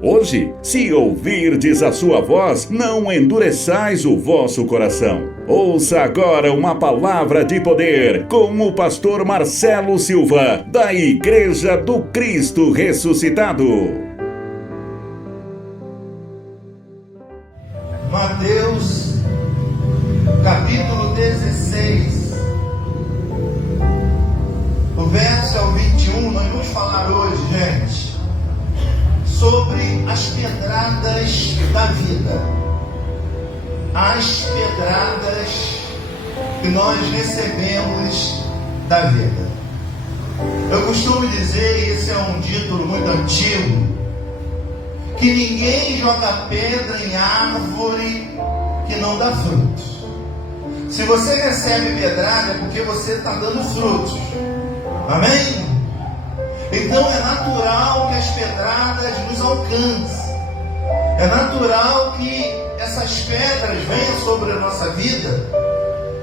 Hoje, se ouvirdes a sua voz, não endureçais o vosso coração. Ouça agora uma palavra de poder com o pastor Marcelo Silva, da Igreja do Cristo Ressuscitado. Mateus, capítulo 16, o verso ao 21, nós vamos falar hoje, gente, sobre as pedradas da vida. As pedradas que nós recebemos da vida. Eu costumo dizer, e esse é um título muito antigo, que ninguém joga pedra em árvore que não dá frutos. Se você recebe pedrada é porque você está dando frutos. Amém? Então é natural que as pedradas nos alcancem. É natural que essas pedras venham sobre a nossa vida,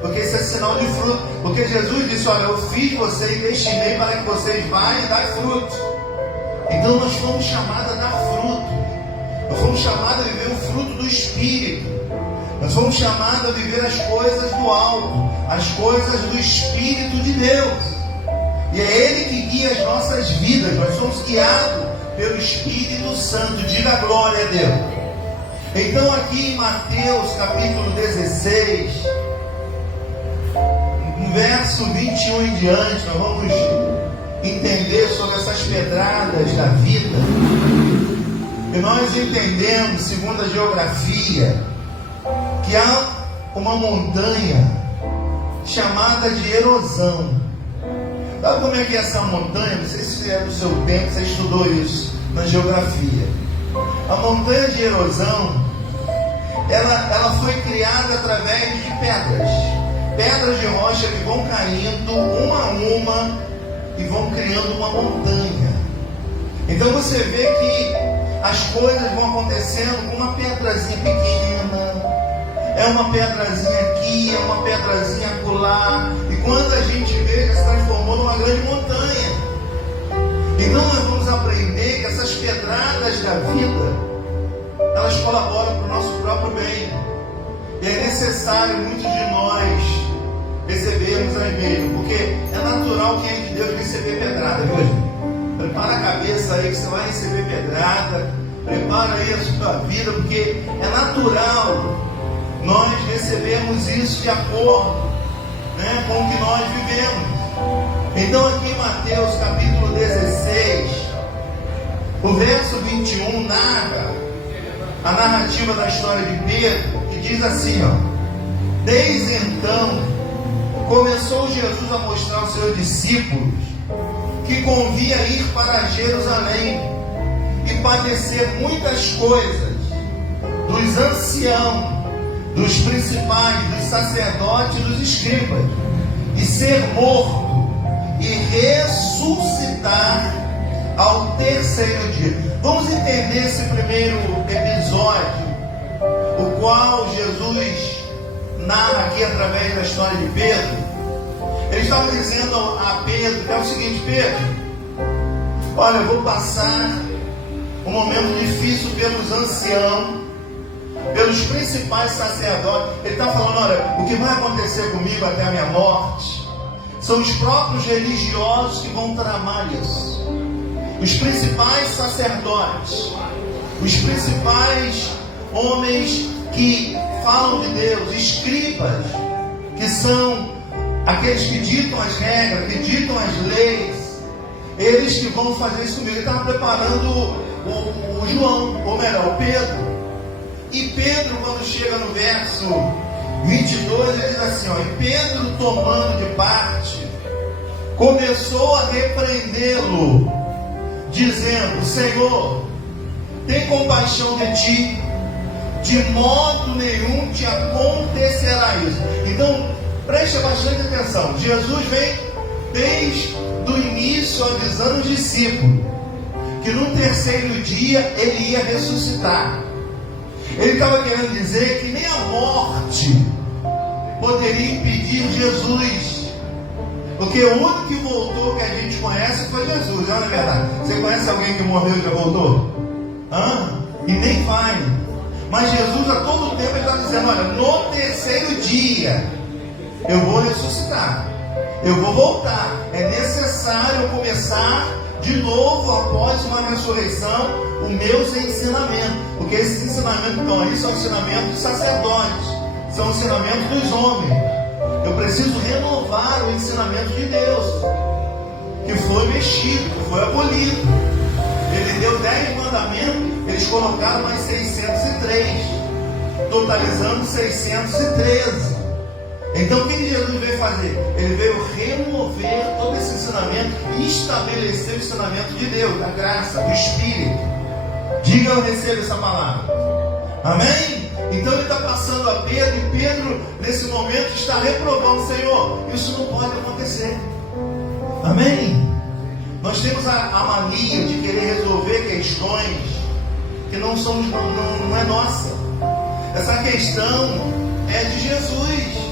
porque isso é sinal de fruto. Porque Jesus disse: olha, eu fiz você e destinei para que vocês vá e dar fruto. Então nós fomos chamados a dar fruto. Nós fomos chamados a viver o fruto do Espírito. Nós fomos chamados a viver as coisas do alto, as coisas do Espírito de Deus. E é Ele que guia as nossas vidas. Nós somos guiados pelo Espírito Santo. Diga glória a Deus. Então aqui em Mateus capítulo 16, no verso 21 em diante, nós vamos entender sobre essas pedradas da vida. E nós entendemos, segundo a geografia, que há uma montanha chamada de erosão. Sabe como é que é essa montanha? Não sei se é do seu tempo, você estudou isso na geografia. A montanha de erosão, ela foi criada através de pedras. Pedras de rocha que vão caindo uma a uma e vão criando uma montanha. Então você vê que as coisas vão acontecendo com uma pedrazinha pequena. É uma pedrazinha aqui, é uma pedrazinha acolá. E quando a gente vê, já se transformou numa grande montanha. Então nós vamos aprender que essas pedradas da vida, elas colaboram para o nosso próprio bem. E é necessário muitos de nós recebermos as mesmas. Porque é natural quem é de Deus receber pedrada, viu, gente? Prepara a cabeça aí que você vai receber pedrada. Prepara aí a sua vida, porque é natural nós recebemos isso de acordo, com o que nós vivemos. Então aqui em Mateus capítulo 16, o verso 21 narra a narrativa da história de Pedro, que diz assim, desde então começou Jesus a mostrar aos seus discípulos que convinha ir para Jerusalém e padecer muitas coisas dos anciãos, dos principais, dos sacerdotes e dos escribas, e ser morto e ressuscitar ao terceiro dia. Vamos entender esse primeiro episódio, o qual Jesus narra aqui através da história de Pedro. Ele estava dizendo a Pedro que é o seguinte: Pedro, olha, eu vou passar um momento difícil pelos anciãos, pelos principais sacerdotes. Ele está falando, olha, o que vai acontecer comigo até a minha morte são os próprios religiosos que vão tramar isso. Os principais sacerdotes, os principais homens que falam de Deus, escribas, que são aqueles que ditam as regras, que ditam as leis, eles que vão fazer isso comigo. Ele estava preparando o João, ou melhor, o Pedro. E Pedro, quando chega no verso 22, ele diz assim, e Pedro, tomando de parte, começou a repreendê-lo, dizendo: Senhor, tem compaixão de ti, de modo nenhum te acontecerá isso. Então, preste bastante atenção. Jesus vem desde o início avisando os discípulos que no terceiro dia ele ia ressuscitar. Ele estava querendo dizer que nem a morte poderia impedir Jesus, porque o único que voltou que a gente conhece foi Jesus, não é verdade? Você conhece alguém que morreu e já voltou? E nem vai. Mas Jesus a todo tempo ele está dizendo: olha, no terceiro dia eu vou ressuscitar, eu vou voltar. É necessário eu começar de novo, após uma ressurreição, os meus ensinamentos. Porque esses ensinamentos que estão aí são ensinamentos dos sacerdotes, são ensinamentos dos homens. Eu preciso renovar o ensinamento de Deus, que foi mexido, que foi abolido. Ele deu 10 mandamentos, eles colocaram mais 603, totalizando 613. Então o que Jesus veio fazer? Ele veio remover todo esse ensinamento e estabelecer o ensinamento de Deus, da graça, do Espírito. Diga: eu recebo essa palavra. Amém? Então ele está passando a Pedro, e Pedro nesse momento está reprovando: Senhor, isso não pode acontecer. Amém? Nós temos a mania de querer resolver questões que não é nossa. Essa questão é de Jesus.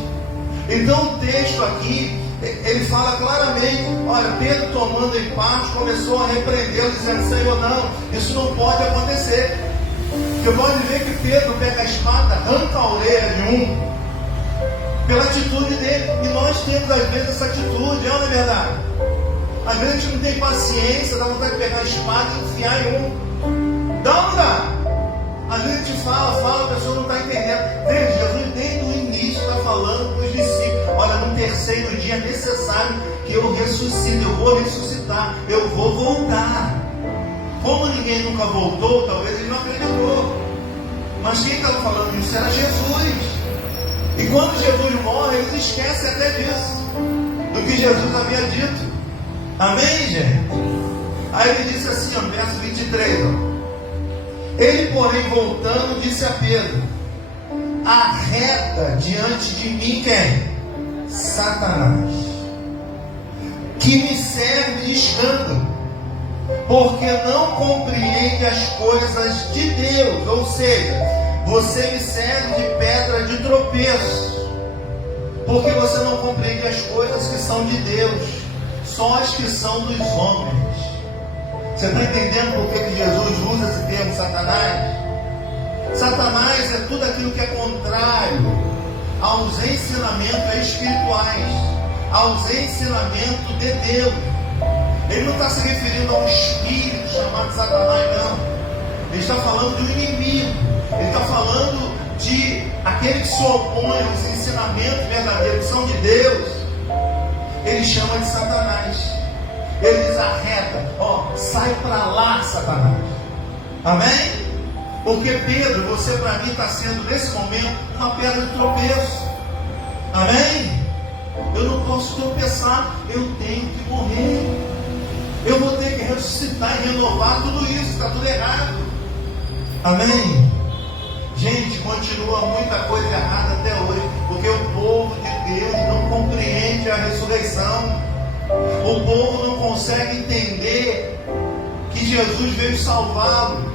Então o texto aqui, ele fala claramente: olha, Pedro, tomando em parte, começou a repreendê-lo, dizendo: Senhor, não, isso não pode acontecer. Você pode ver que Pedro pega a espada, arranca a orelha de um, pela atitude dele. E nós temos às vezes essa atitude, não é verdade? Às vezes a gente não tem paciência, dá vontade de pegar a espada e enfiar em um. Dá ou não dá? Às vezes a gente fala, a pessoa não está entendendo. Veja, Jesus desde o início está falando para os discípulos: olha, no terceiro dia é necessário que eu ressuscite, eu vou ressuscitar, eu vou voltar. Como ninguém nunca voltou, talvez ele não acreditou. Mas quem estava falando isso era Jesus. E quando Jesus morre, eles esquecem até disso, do que Jesus havia dito. Amém, gente? Aí ele disse assim, verso 23, Ele, porém, voltando, disse a Pedro: arreda diante de mim quem? Satanás, que me serve de escândalo, porque não compreende as coisas de Deus. Ou seja, você me serve de pedra de tropeço, porque você não compreende as coisas que são de Deus, só as que são dos homens. Você está entendendo por que Jesus usa esse termo Satanás? Satanás é tudo aquilo que é contrário aos ensinamentos espirituais, aos ensinamentos de Deus. Ele não está se referindo a um espírito chamado Satanás, não. Ele está falando de um inimigo. Ele está falando de aquele que se opõe aos ensinamentos verdadeiros que são de Deus. Ele chama de Satanás. Ele diz: arreda, sai para lá, Satanás. Amém? Porque Pedro, você para mim está sendo nesse momento uma pedra de tropeço. Amém? Eu não posso tropeçar, eu tenho que morrer. Eu vou ter que ressuscitar e renovar tudo isso, está tudo errado. Amém? Gente, continua muita coisa errada até hoje, porque o povo de Deus não compreende a ressurreição. O povo não consegue entender que Jesus veio salvá-lo.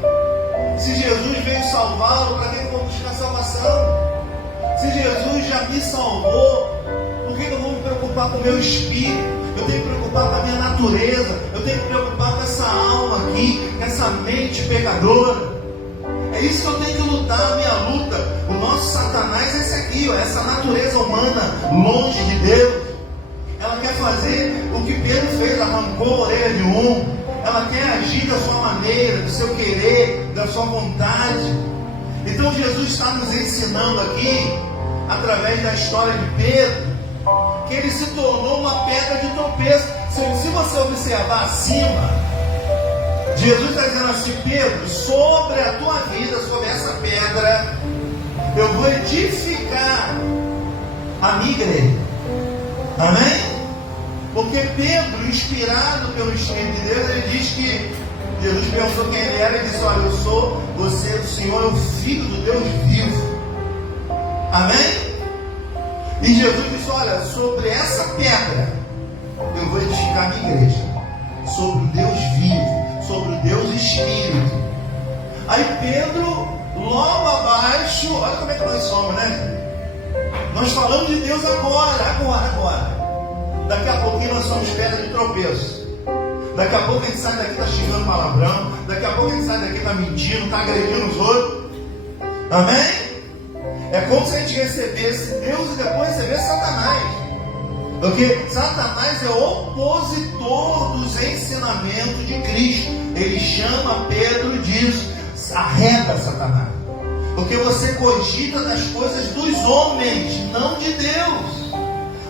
Se Jesus veio salvá-lo, para que eu vou buscar salvação? Se Jesus já me salvou, por que eu vou me preocupar com o meu espírito? Eu tenho que me preocupar com a minha natureza. Eu tenho que me preocupar com essa alma aqui, com essa mente pecadora. É isso que eu tenho que lutar, a minha luta. O nosso Satanás é esse aqui, essa natureza humana longe de Deus. Ela quer fazer o que Pedro fez, arrancou a orelha de um. Ela quer agir da sua maneira, do seu querer, da sua vontade. Então Jesus está nos ensinando aqui, através da história de Pedro, que ele se tornou uma pedra de tropeço. Se você observar acima, Jesus está dizendo assim: Pedro, sobre a tua vida, sobre essa pedra, eu vou edificar a minha igreja. Amém? Porque Pedro, inspirado pelo Espírito de Deus, ele diz que Jesus pensou quem ele era e disse: olha, eu sou, você, o Senhor é o Filho do Deus vivo. Amém? E Jesus disse: olha, sobre essa pedra eu vou edificar a minha igreja, sobre o Deus vivo, sobre o Deus Espírito. Aí Pedro, logo abaixo, olha como é que nós somos, né? Nós falamos de Deus agora. Daqui a pouquinho nós somos pedra de tropeço. Daqui a pouco a gente sai daqui, está xingando palavrão. Daqui a pouco a gente sai daqui, está mentindo, está agredindo os outros. Amém? É como se a gente recebesse Deus e depois recebesse Satanás. Porque Satanás é opositor dos ensinamentos de Cristo. Ele chama Pedro disso. Arreda, Satanás. Porque você cogita das coisas dos homens, não de Deus.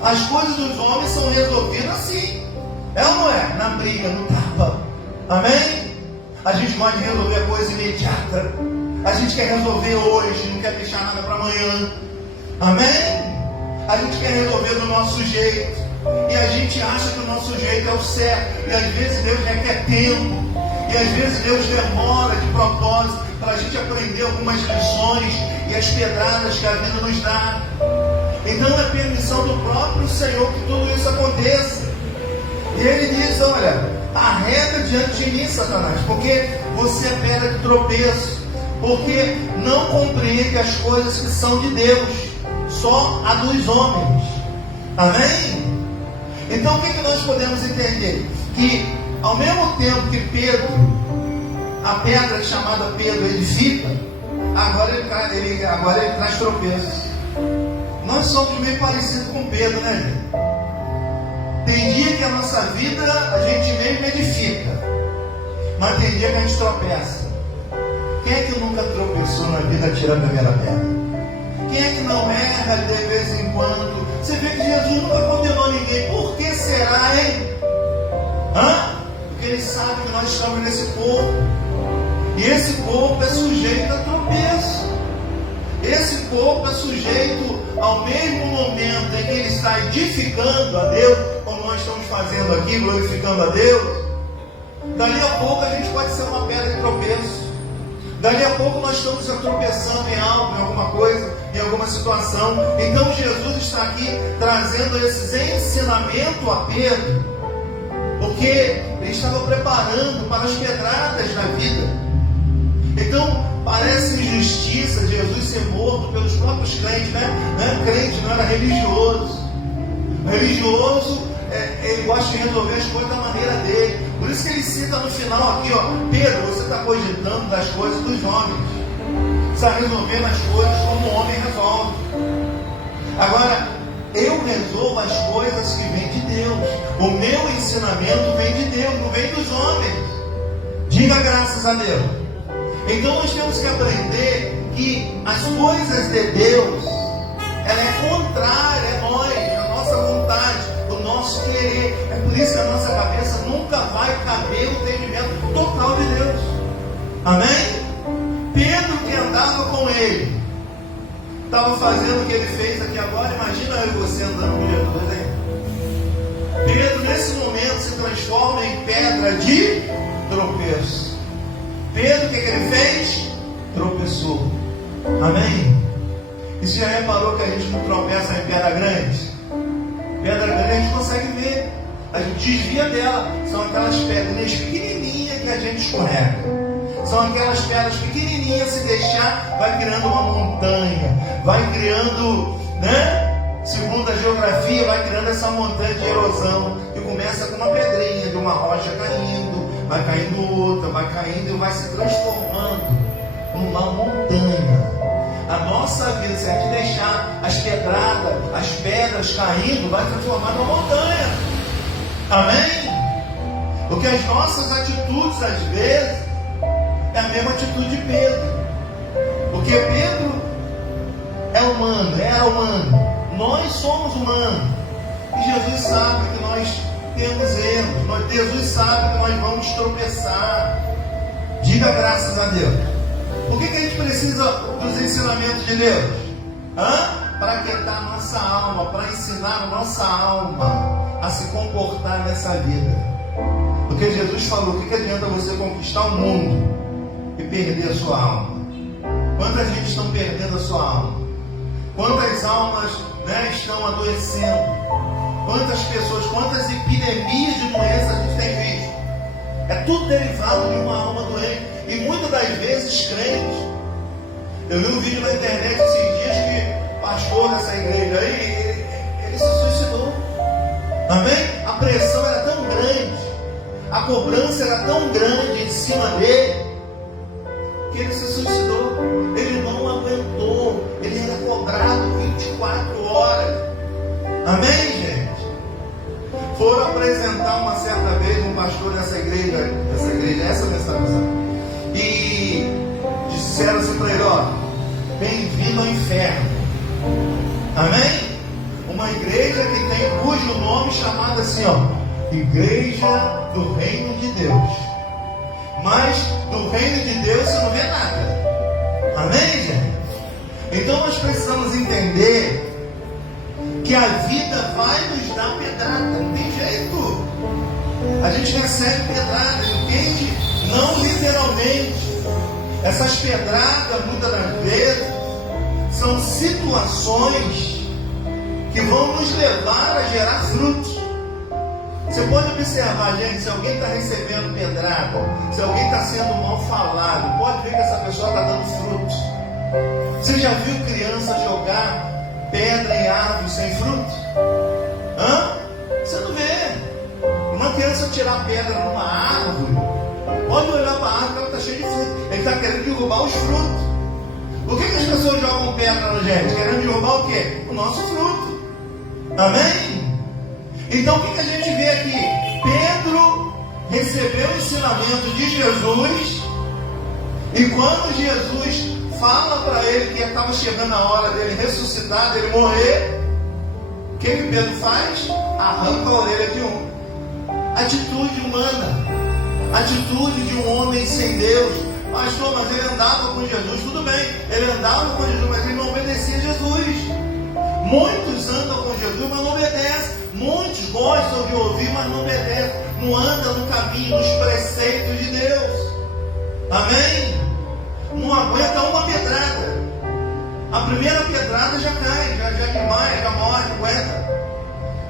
As coisas dos homens são resolvidas assim. É ou não é? Na briga, no tapa. Amém? A gente gosta de resolver a coisa imediata. A gente quer resolver hoje, não quer deixar nada para amanhã. Amém? A gente quer resolver do nosso jeito. E a gente acha que o nosso jeito é o certo. E às vezes Deus requer tempo. E às vezes Deus demora de propósito para a gente aprender algumas lições e as pedradas que a vida nos dá. Então é permissão do próprio Senhor que tudo isso aconteça. E Ele diz, olha, arreda diante de mim, Satanás, porque você é pedra de tropeço, porque não compreende as coisas que são de Deus, só a dos homens. Amém? Então o que nós podemos entender? Que ao mesmo tempo que Pedro, a pedra chamada Pedro, edifica, agora ele traz tropeços. Nós somos meio parecidos com Pedro, né, gente? Tem dia que a nossa vida a gente mesmo edifica, mas tem dia que a gente tropeça. Quem é que nunca tropeçou na vida tirando a primeira pedra? Quem é que não erra de vez em quando? Você vê que Jesus nunca condenou ninguém. Por que será, hein? Porque Ele sabe que nós estamos nesse corpo. E esse corpo é sujeito a tropeço. Esse corpo é sujeito ao mesmo momento em que ele está edificando a Deus, como nós estamos fazendo aqui, glorificando a Deus. Dali a pouco a gente pode ser uma pedra de tropeço. Dali a pouco nós estamos tropeçando em algo, em alguma coisa, em alguma situação. Então Jesus está aqui trazendo esses ensinamentos a Pedro, porque ele estava preparando para as pedradas da vida. Então parece injustiça Jesus ser morto pelos próprios crentes, né? Crente não era religioso. O religioso, ele gosta de resolver as coisas da maneira dele. Por isso que ele cita no final aqui, Pedro, você está cogitando das coisas dos homens. Está resolvendo as coisas como o homem resolve. Agora, eu resolvo as coisas que vêm de Deus. O meu ensinamento vem de Deus, não vem dos homens. Diga graças a Deus. Então nós temos que aprender que as coisas de Deus, ela é contrária a nós, a nossa vontade, o nosso querer. É por isso que a nossa cabeça nunca vai caber o entendimento total de Deus. Amém? Pedro, que andava com ele, estava fazendo o que ele fez aqui agora. Imagina eu e você andando com Jesus, hein? Pedro nesse momento se transforma em pedra de tropeço. Pedro, o que ele fez? Tropeçou. Amém? E você já reparou que a gente não tropeça em pedra grande? Pedra grande a gente consegue ver, a gente desvia dela. São aquelas pedrinhas pequenininhas que a gente escorrega. São aquelas pedras pequenininhas, se deixar, vai criando uma montanha, vai criando, né? Segundo a geografia, vai criando essa montanha de erosão, que começa com uma pedrinha, de uma rocha caindo, vai caindo outra, vai caindo e vai se transformando numa montanha. A nossa vida, se a gente deixar as pedradas, as pedras caindo, vai transformar numa montanha. Amém? Porque as nossas atitudes, às vezes, é a mesma atitude de Pedro. Porque Pedro é humano, era humano. Nós somos humanos. E Jesus sabe que nós temos erros. Jesus sabe que nós vamos tropeçar. Diga graças a Deus. Por que a gente precisa dos ensinamentos de Deus? Para aquietar a nossa alma, para ensinar a nossa alma a se comportar nessa vida. Porque Jesus falou: o que adianta você conquistar o mundo e perder a sua alma? Quantas gente estão perdendo a sua alma? Quantas almas, estão adoecendo? Quantas pessoas, quantas epidemias de doenças a gente tem visto? É tudo derivado de uma alma doente. E muitas das vezes crentes. Eu vi um vídeo na internet esses dias que o pastor dessa igreja aí, ele se suicidou. Amém? A pressão era tão grande, a cobrança era tão grande em cima dele, que ele se suicidou. Ele não aguentou, ele era cobrado 24 horas. Amém, gente? Foram apresentar uma certa vez um pastor nessa igreja, essa mensagem, e disseram assim para ele: ó, bem-vindo ao inferno. Amém? Uma igreja que tem cujo nome chamado assim, ó, Igreja do Reino de Deus. Mas do Reino de Deus você não vê nada. Amém, gente? Então nós precisamos entender que a vida vai nos dar pedrada, não tem jeito. A gente recebe pedrada, entende? Não literalmente. Essas pedradas, muitas das vezes, são situações que vão nos levar a gerar frutos. Você pode observar, gente, se alguém está recebendo pedrada, se alguém está sendo mal falado, pode ver que essa pessoa está dando frutos. Você já viu criança jogar pedra em árvore sem fruto? Você não vê. Uma criança tirar pedra numa árvore, pode olhar para a árvore, ela está cheia de fruto. Ele está querendo derrubar os frutos. Por que as pessoas jogam pedra na gente? Querendo derrubar o quê? O nosso fruto. Amém? Então o que a gente vê aqui? Pedro recebeu o ensinamento de Jesus, e quando Jesus fala para ele que estava chegando a hora dele ressuscitar, dele morrer, o que Pedro faz? Arranca a orelha de um. Atitude humana, atitude de um homem sem Deus. Pastor, mas ele andava com Jesus, tudo bem, ele andava com Jesus, mas ele não obedecia a Jesus. Muitos andam com Jesus, mas não obedecem. Muitos gostam de ouvir, mas não obedecem. Não andam no caminho, nos preceitos de Deus. Amém? Não aguenta uma pedrada. A primeira pedrada já cai, já desmaia, já morre, não aguenta.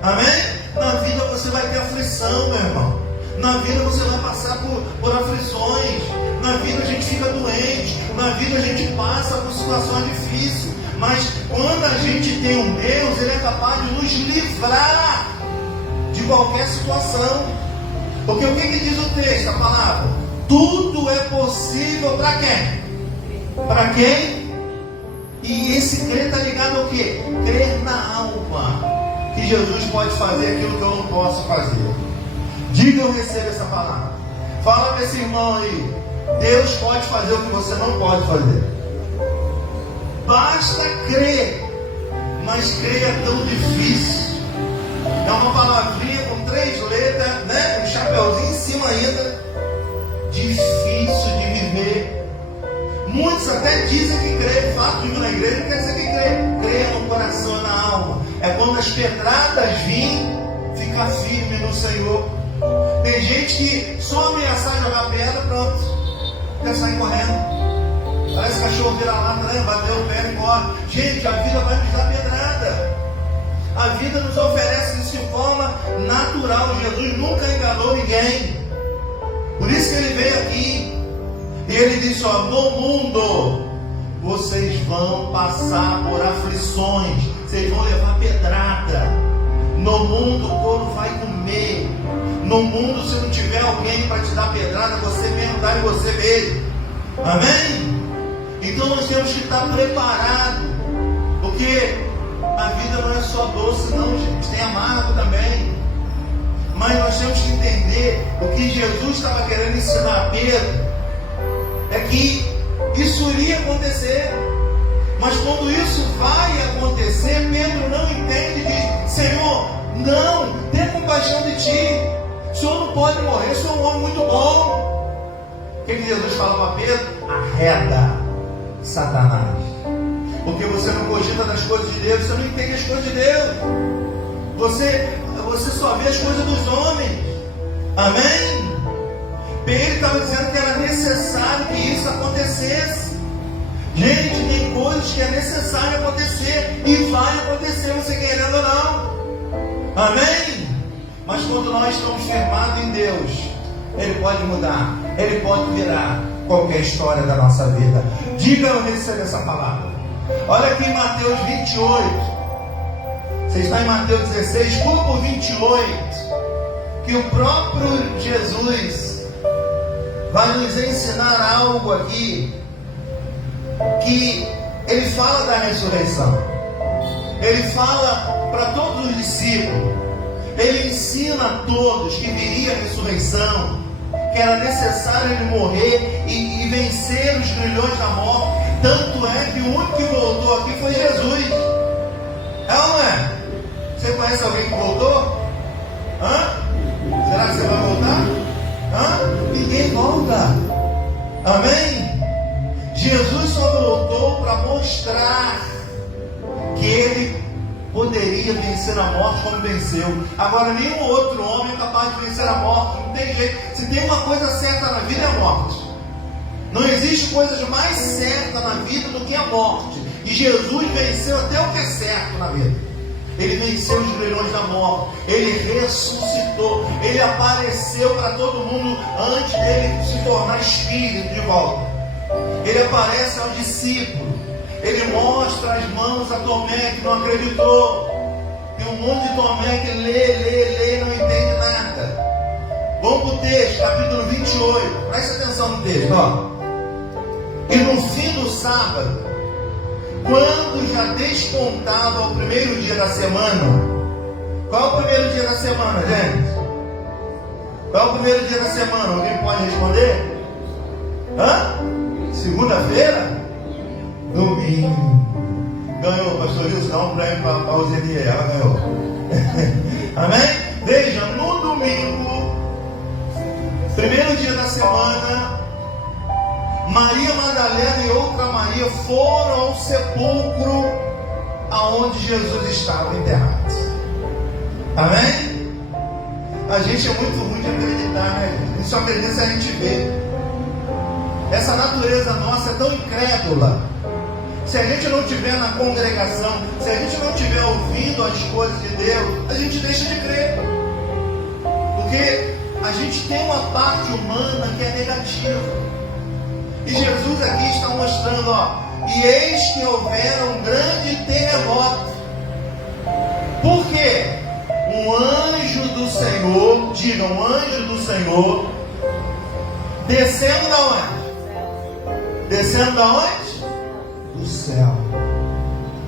Amém? Na vida você vai ter aflição, meu irmão. Na vida você vai passar por aflições. Na vida a gente fica doente. Na vida a gente passa por situações difíceis. Mas quando a gente tem um Deus, Ele é capaz de nos livrar de qualquer situação. Porque o que diz o texto, a palavra? Tudo é possível para quem? Para quem? E esse crer está ligado ao quê? Crer na alma. Que Jesus pode fazer aquilo que eu não posso fazer. Diga, eu recebo essa palavra. Fala para esse irmão aí: Deus pode fazer o que você não pode fazer. Basta crer. Mas crer é tão difícil. É uma palavrinha com 3 letras, né? Um chapeuzinho em cima ainda. Difícil de viver. Muitos até dizem que crê. O fato de vir na igreja não quer dizer que crê. Crê no coração e na alma. É quando as pedradas virem, ficar firme no Senhor. Tem gente que só ameaçar jogar pedra, pronto, quer sair correndo. Parece cachorro vira-lata, né? Bateu o pé e corre. Gente, a vida vai nos dar pedrada. A vida nos oferece isso de forma natural. Jesus nunca enganou ninguém. Por isso que ele veio aqui. E ele disse: ó, no mundo vocês vão passar por aflições. Vocês vão levar pedrada. No mundo o povo vai comer. No mundo, se não tiver alguém para te dar pedrada, você mesmo dá em você mesmo. Amém? Então nós temos que estar preparados. Porque a vida não é só doce não, gente. Tem amargo também. Mas nós temos que entender o que Jesus estava querendo ensinar a Pedro. É que isso iria acontecer. Mas quando isso vai acontecer, Pedro não entende e diz: Senhor, não, tenha compaixão de ti. O Senhor não pode morrer, o Senhor é um homem muito bom. O que Jesus fala para Pedro? Arreda, Satanás. Porque você não cogita das coisas de Deus, você não entende as coisas de Deus. Você só vê as coisas dos homens. Amém? Ele estava dizendo que era necessário que isso acontecesse. Gente, tem coisas que é necessário acontecer e vai acontecer, você querendo ou não. Amém? Mas quando nós estamos firmados em Deus, Ele pode mudar, Ele pode virar qualquer história da nossa vida. Diga, eu recebo essa palavra. Olha aqui em Mateus 28. Você está em Mateus 16, como 28, que o próprio Jesus vai nos ensinar algo aqui que ele fala da ressurreição. Ele fala para todos os discípulos. Ele ensina a todos que viria a ressurreição, que era necessário ele morrer e vencer os grilhões da morte. Tanto é que o único que voltou aqui foi Jesus. É ou não é? Você conhece alguém que voltou? Será que você vai voltar? Ninguém volta. Amém? Jesus só voltou para mostrar que ele poderia vencer a morte como venceu. Agora, nenhum outro homem é capaz de vencer a morte. Não tem jeito. Se tem uma coisa certa na vida, é a morte. Não existe coisa mais certa na vida do que a morte. E Jesus venceu até o que é certo na vida. Ele venceu os grilhões da morte. Ele ressuscitou. Ele apareceu para todo mundo antes dele se tornar espírito de volta. Ele aparece ao discípulo. Ele mostra as mãos a Tomé que não acreditou. Tem um monte de Tomé que lê e não entende nada. Vamos para o texto, capítulo 28. Presta atenção no texto, ó. E no fim do sábado, quando já descontava o primeiro dia da semana. Qual é o primeiro dia da semana, gente? Qual é o primeiro dia da semana? Alguém pode responder? Segunda-feira? Domingo. Ganhou, pastor Wilson, dá um prêmio para a Osenia. Ela ganhou. Amém? Veja, no domingo, primeiro dia da semana, Maria Madalena e outra Maria foram ao sepulcro aonde Jesus estava enterrado. Amém? A gente é muito ruim de acreditar, né? A gente só acredita se a gente vê. Essa natureza nossa é tão incrédula. Se a gente não estiver na congregação, se a gente não estiver ouvindo as coisas de Deus, a gente deixa de crer. Porque a gente tem uma parte humana que é negativa. E Jesus aqui está mostrando, ó, e eis que houvera um grande terremoto. Por quê? Um anjo do Senhor, diga, um anjo do Senhor, descendo da onde? Descendo da onde? Do céu.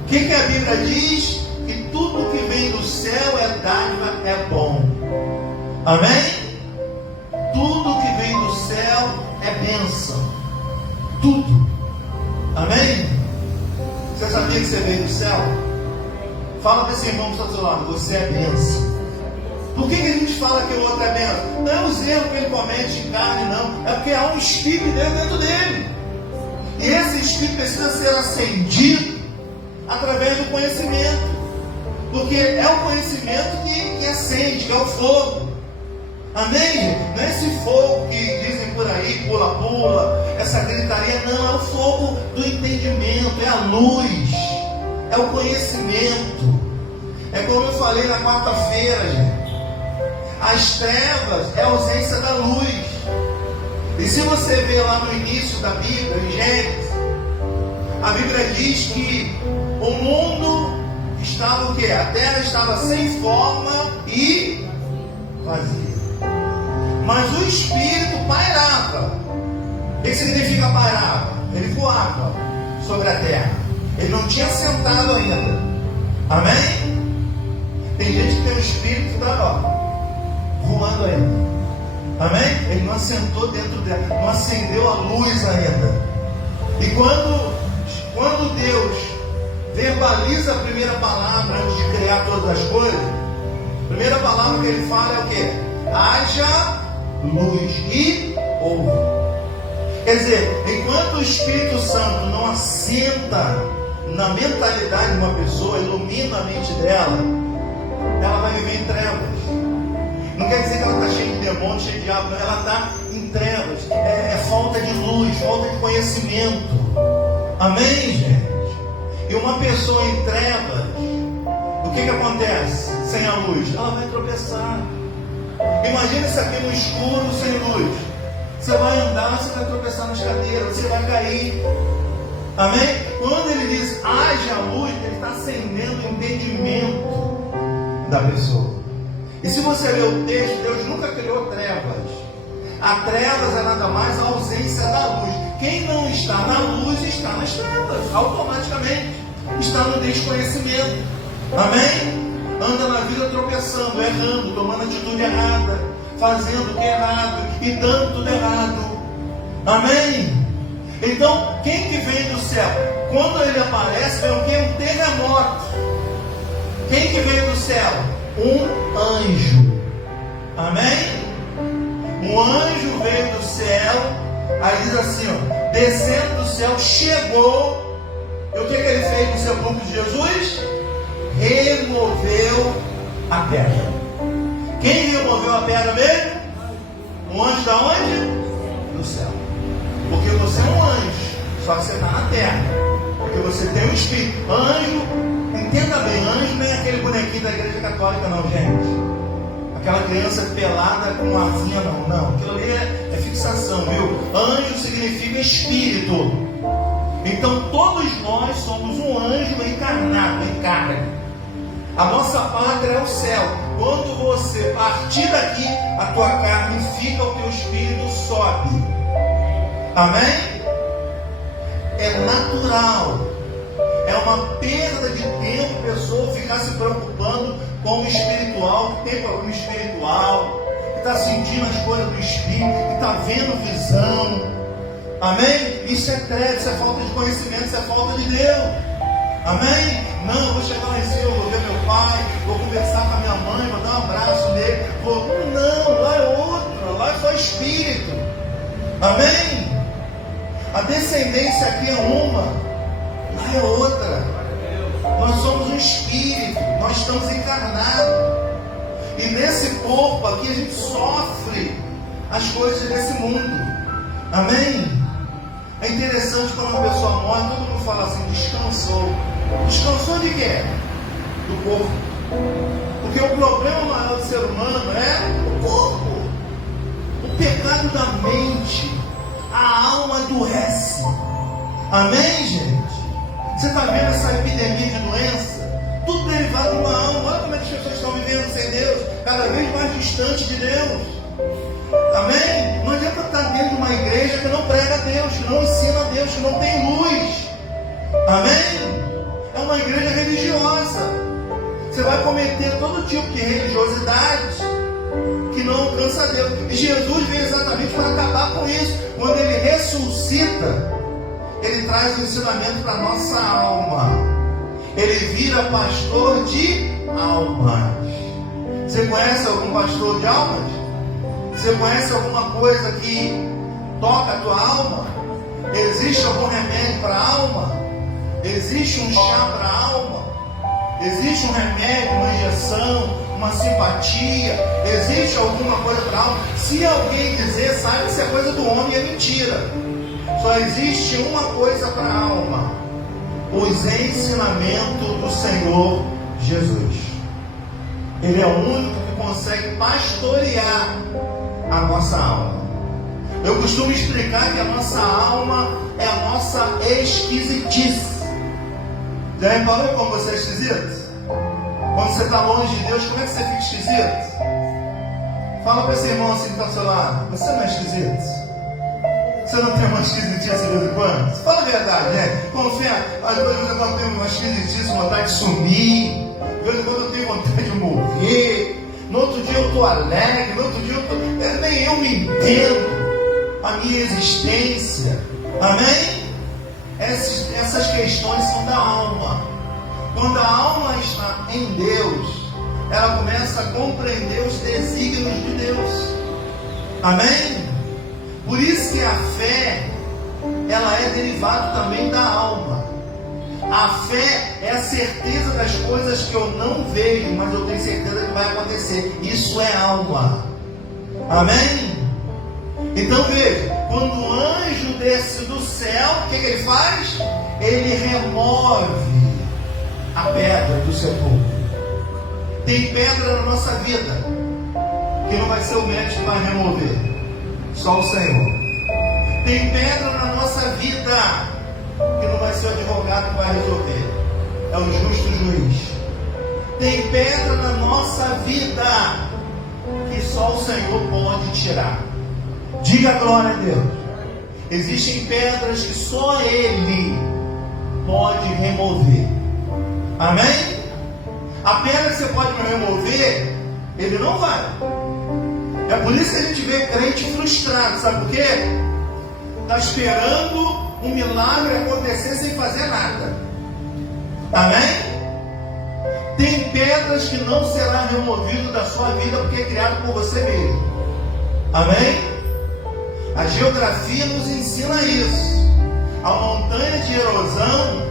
O que a Bíblia diz? Que tudo que vem do céu é dádiva, é bom. Amém? Tudo que vem do céu é bênção. Tudo. Amém? Você sabia que você veio do céu? Fala para esse irmão que está do seu lado, você é bênção. Por que a gente fala que o outro é bênção? Não é os erros que ele comete em carne, não. É porque há um Espírito de Deus dentro dele. E esse Espírito precisa ser acendido através do conhecimento. Porque é o conhecimento que acende, que é o fogo. Amém? Não é esse fogo que dizem por aí, pula-pula, essa gritaria, não, é o fogo do entendimento, é a luz, é o conhecimento. É como eu falei na quarta-feira, gente. As trevas é a ausência da luz. E se você ver lá no início da Bíblia, em Gênesis, a Bíblia diz que o mundo estava o quê? A terra estava sem forma e vazia. Mas o Espírito pairava. O que significa pairava? Ele voava sobre a terra. Ele não tinha sentado ainda. Amém? Tem gente que tem o Espírito que está voando ainda. Amém? Ele não assentou dentro dela, não acendeu a luz ainda. E quando Deus verbaliza a primeira palavra antes de criar todas as coisas, a primeira palavra que ele fala é o quê? Haja luz e houve. Quer dizer, enquanto o Espírito Santo não assenta na mentalidade de uma pessoa, ilumina a mente dela, ela vai viver em trevas. Não quer dizer que ela está cheia de demônios, cheia de diabo, ela está em trevas. É falta de luz, falta de conhecimento. Amém, gente? E uma pessoa em trevas, o que acontece sem a luz? Ela vai tropeçar. Imagina isso aqui no escuro, sem luz. Você vai andar, você vai tropeçar nas cadeiras, você vai cair. Amém? Quando ele diz haja luz, ele está acendendo o entendimento da pessoa. E se você ler o texto, Deus nunca criou trevas. A trevas é nada mais a ausência da luz. Quem não está na luz está está nas trevas, automaticamente. Está no desconhecimento. Amém? Anda na vida tropeçando, errando, tomando atitude errada, fazendo o que é errado e dando tudo errado. Amém? Então, quem que vem do céu? Quando ele aparece, vem o quê? Um terremoto. Quem que veio do céu? Um anjo. Amém? Um anjo veio do céu. Aí diz assim, ó, descendo do céu, chegou. E o que ele fez no sepulcro de Jesus? Removeu a pedra. Quem removeu a pedra mesmo? Um anjo da onde? Do céu. Porque você é um anjo, só que você está na terra. Porque você tem um espírito. Anjo, entenda bem, anjo não é aquele bonequinho da igreja católica não, gente. Aquela criança pelada com uma asinha não. Aquilo ali é fixação, viu? Anjo significa espírito. Então todos nós somos um anjo encarnado, em carne. A nossa pátria é o céu. Quando você partir daqui, a tua carne fica, o teu espírito sobe. Amém? É natural. É uma perda de tempo a pessoa ficar se preocupando com o espiritual, que tem problema espiritual, que está sentindo as coisas do espírito, que está vendo visão. Amém? Isso é treva, isso é falta de conhecimento, isso é falta de Deus. Amém? Não, eu vou chegar lá em cima, vou ver meu pai, vou conversar com a minha mãe, vou dar um abraço nele. Não, lá é outra, lá é só espírito. Amém? A descendência aqui é uma, lá é outra. Nós somos um espírito, nós estamos encarnados. E nesse corpo aqui a gente sofre as coisas desse mundo. Amém? É interessante quando uma pessoa morre, todo mundo fala assim, descansou. Descansou de quê? Do corpo. Porque o problema maior do ser humano é o corpo. O pecado da mente. A alma adoece. Amém, gente? Você está vendo essa epidemia de doença? Tudo derivado de uma alma. Olha como é que as pessoas estão vivendo sem Deus, cada vez mais distante de Deus. Amém? Não adianta estar dentro de uma igreja que não prega a Deus, que não ensina a Deus, que não tem luz. Amém? É uma igreja religiosa. Você vai cometer todo tipo de religiosidade que não alcança a Deus. E Jesus veio exatamente para acabar com isso. Quando ele ressuscita, ele traz o ensinamento para a nossa alma. Ele vira pastor de almas. Você conhece algum pastor de almas? Você conhece alguma coisa que toca a tua alma? Existe algum remédio para a alma? Existe um chá para a alma? Existe um remédio, uma injeção, uma simpatia? Existe alguma coisa para a alma? Se alguém dizer, sabe que isso é coisa do homem, é mentira. Só existe uma coisa para a alma: os ensinamentos do Senhor Jesus. Ele é o único que consegue pastorear a nossa alma. Eu costumo explicar que a nossa alma é a nossa esquisitice. Já reparou como você é esquisito? Quando você está longe de Deus, como é que você fica esquisito? Fala para esse irmão assim que está ao seu lado: você não é esquisito? Você não tem uma esquisitice de vez em quando? Fala a verdade, né? Confia. Às vezes eu tenho uma esquisitice, vontade de sumir. De vez em quando eu tenho vontade de morrer. No outro dia eu estou alegre. No outro dia nem eu me entendo a minha existência. Amém? Essas questões são da alma. Quando a alma está em Deus, ela começa a compreender os desígnios de Deus. Amém? Por isso que a fé, ela é derivada também da alma. A fé é a certeza das coisas que eu não vejo, mas eu tenho certeza que vai acontecer. Isso é alma. Amém? Então veja, quando o anjo desce do céu, o que ele faz? Ele remove a pedra do sepulcro. Tem pedra na nossa vida que não vai ser o médico que vai remover, só o Senhor. Tem pedra na nossa vida que não vai ser o advogado que vai resolver, é o justo juiz. Tem pedra na nossa vida que só o Senhor pode tirar. Diga glória a Deus. Existem pedras que só Ele pode remover. Amém? A pedra que você pode remover, Ele não vai. É por isso que a gente vê crente frustrado. Sabe por quê? Está esperando um milagre acontecer sem fazer nada. Amém? Tem pedras que não será removido da sua vida porque é criado por você mesmo. Amém? A geografia nos ensina isso. A montanha de erosão,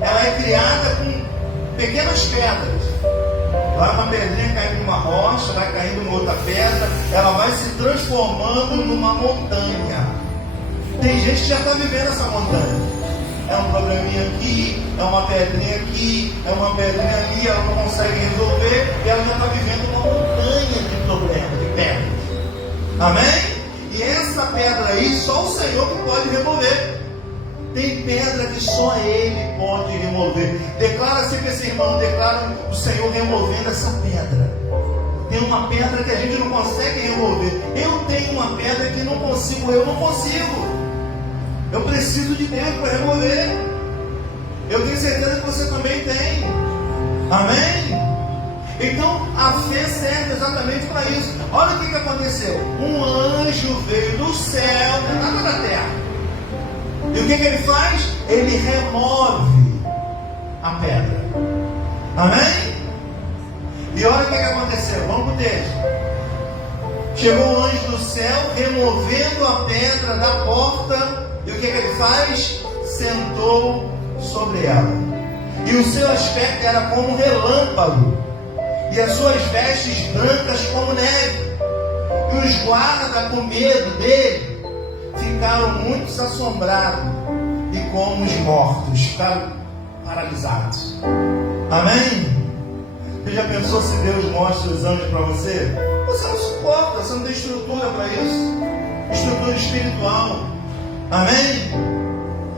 ela é criada com pequenas pedras. Vai uma pedrinha caindo numa rocha, vai caindo em outra pedra, ela vai se transformando numa montanha. Tem gente que já está vivendo essa montanha. É um probleminha aqui, é uma pedrinha aqui, é uma pedrinha ali, ela não consegue resolver, e ela já está vivendo uma montanha de problemas, de pedras. Amém? E essa pedra aí, só o Senhor que pode remover. Tem pedra que só Ele pode remover. Declara sempre esse irmão, declara o Senhor removendo essa pedra. Tem uma pedra que a gente não consegue remover. Eu tenho uma pedra que não consigo, eu não consigo. Eu preciso de Deus para remover. Eu tenho certeza que você também tem. Amém? Então a fé serve exatamente para isso. Olha o que aconteceu. Um anjo veio do céu, nada da terra. E o que ele faz? Ele remove a pedra. Amém? E olha o que aconteceu. Vamos para o texto. Chegou o anjo do céu, removendo a pedra da porta. E o que ele faz? Sentou sobre ela. E o seu aspecto era como um relâmpago, e as suas vestes brancas como neve. E os guardas, com medo dele, ficaram muito assombrados, e como os mortos, ficaram paralisados. Amém? Você já pensou se Deus mostra os anjos para você? Você não suporta, você não tem estrutura para isso. Estrutura espiritual. Amém?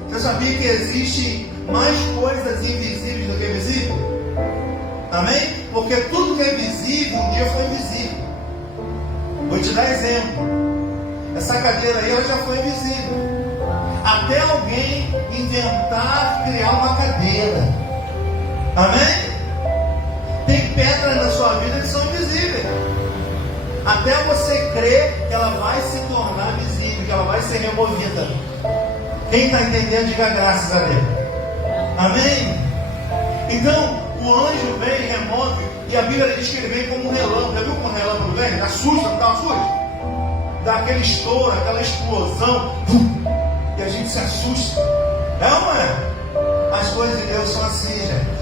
Você sabia que existem mais coisas invisíveis do que visíveis? Amém? Porque tudo que é visível, um dia foi invisível. Vou te dar exemplo. Essa cadeira aí, ela já foi invisível. Até alguém inventar, criar uma cadeira. Amém? Tem pedras na sua vida que são invisíveis. Até você crer que ela vai se tornar visível, que ela vai ser removida. Quem está entendendo, diga graças a Deus. Amém? Então, o anjo vem e remove, e a Bíblia diz que ele vem como um relâmpago. Já viu como um relâmpago vem? Assusta, não dá uma assusta? Dá aquele estouro, aquela explosão, e a gente se assusta. É ou não é? As coisas de Deus são assim, gente.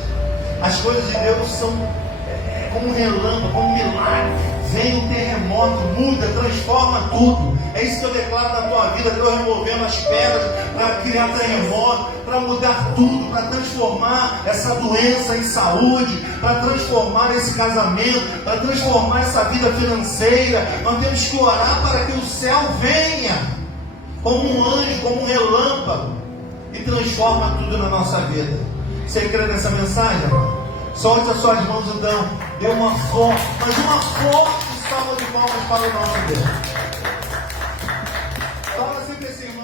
As coisas de Deus são como um relâmpago, como um milagre. Vem um terremoto, muda, transforma tudo. É isso que eu declaro na tua vida. Deus removendo as pedras para criar terremoto, para mudar tudo, para transformar essa doença em saúde, para transformar esse casamento, para transformar essa vida financeira. Nós temos que orar para que o céu venha como um anjo, como um relâmpago, e transforma tudo na nossa vida. Você crê nessa mensagem, irmão? Solte as suas mãos então. Dê uma forte, mas uma forte salva de palmas para o nosso Deus. Fala sempre assim, irmão.